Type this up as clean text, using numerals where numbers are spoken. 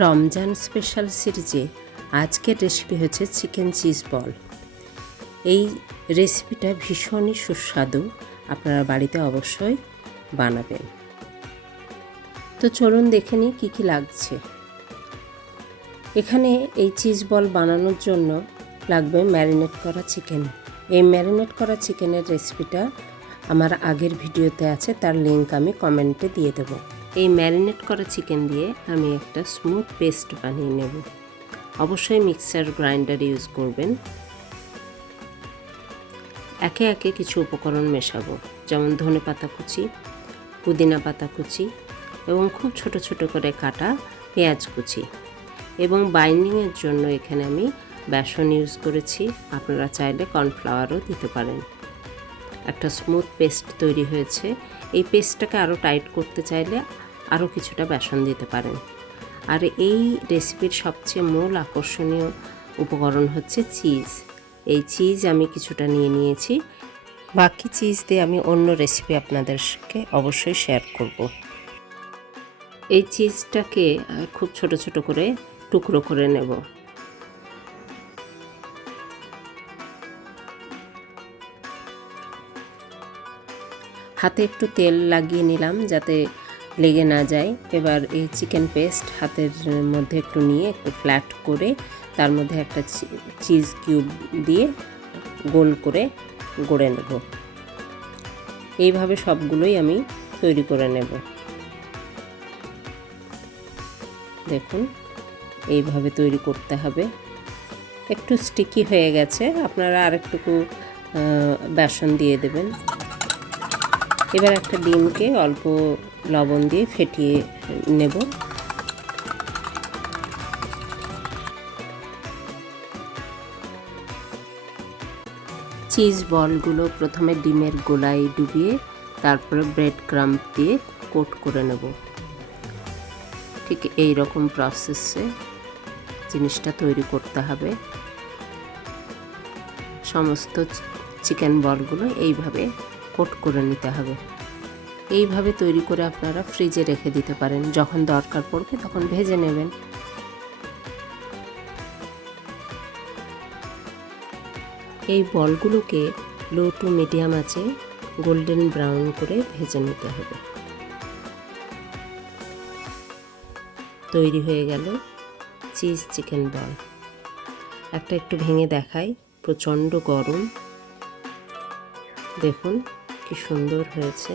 Ramzan special সিরিজে আজকের recipe হচ্ছে চিকেন চিজ বল। এই রেসিপিটা ভীষণই সুস্বাদু, আপনারা বাড়িতে অবশ্যই বানাবেন। তো চলুন দেখে নিই কী কী লাগছে। এখানে এই চিজ বল বানানোর জন্য লাগবে ম্যারিনেট করা চিকেন। এই ম্যারিনেট করা চিকেনের রেসিপিটা আমার আগের ভিডিওতে আছে, তার লিঙ্ক আমি কমেন্টে দিয়ে দেবো। এই ম্যারিনেট করা চিকেন দিয়ে আমি একটা স্মুথ পেস্ট বানিয়ে নেব। অবশ্যই মিক্সার গ্রাইন্ডার ইউজ করবেন। একে একে কিছু উপকরণ মেশাবো, যেমন ধনেপাতা কুচি, পুদিনা পাতা কুচি এবং খুব ছোট ছোট করে কাটা পেঁয়াজ কুচি। এবং বাইন্ডিংয়ের জন্য এখানে আমি বেসন ইউজ করেছি, আপনারা চাইলে কর্নফ্লাওয়ারও দিতে পারেন। একটা স্মুথ পেস্ট তৈরি হয়েছে। এই পেস্টটাকে আরও টাইট করতে চাইলে আরও কিছুটা বেসন দিতে পারেন। আর এই রেসিপির সবচেয়ে মূল আকর্ষণীয় উপকরণ হচ্ছে চিজ। এই চিজ আমি কিছুটা নিয়ে নিয়েছি, বাকি চিজ দিয়ে আমি অন্য রেসিপি আপনাদেরকে অবশ্যই শেয়ার করব। এই চিজটাকে খুব ছোট ছোট করে টুকরো করে নেব। হাতে একটু তেল লাগিয়ে নিলাম যাতে লেগে না যায়। এবার এই চিকেন পেস্ট হাতের মধ্যে একটু নিয়ে একটু ফ্ল্যাট করে তার মধ্যে একটা চিজ কিউব দিয়ে গোল করে গড়ে নেব। এইভাবে সবগুলোই আমি তৈরি করে নেব। দেখুন, এইভাবে তৈরি করতে হবে। একটু স্টিকি হয়ে গেছে, আপনারা আরেকটুকু বেসন দিয়ে দেবেন। এবার একটা ডিমকে অল্প লবণ দিয়ে ফেটিয়ে নেব। চিজ বলগুলো প্রথমে ডিমের গোলায় ডুবিয়ে তারপরে ব্রেড ক্রাম্ব দিয়ে কোট করে নেব। ঠিক এই রকম প্রসেসে জিনিসটা তৈরি করতে হবে। সমস্ত চিকেন বলগুলো এইভাবে কোট করে নিতে হবে। এইভাবে তৈরি করে আপনারা ফ্রিজে রেখে দিতে পারেন, যখন দরকার পড়বে তখন ভেজে নেবেন। এই বলগুলোকে লো টু মিডিয়াম আঁচে গোল্ডেন ব্রাউন করে ভেজে নিতে হবে। তৈরি হয়ে গেল চিজ চিকেন বল। একটা একটু ভেঙে দেখাই, প্রচণ্ড গরম। দেখুন কি সুন্দর হয়েছে।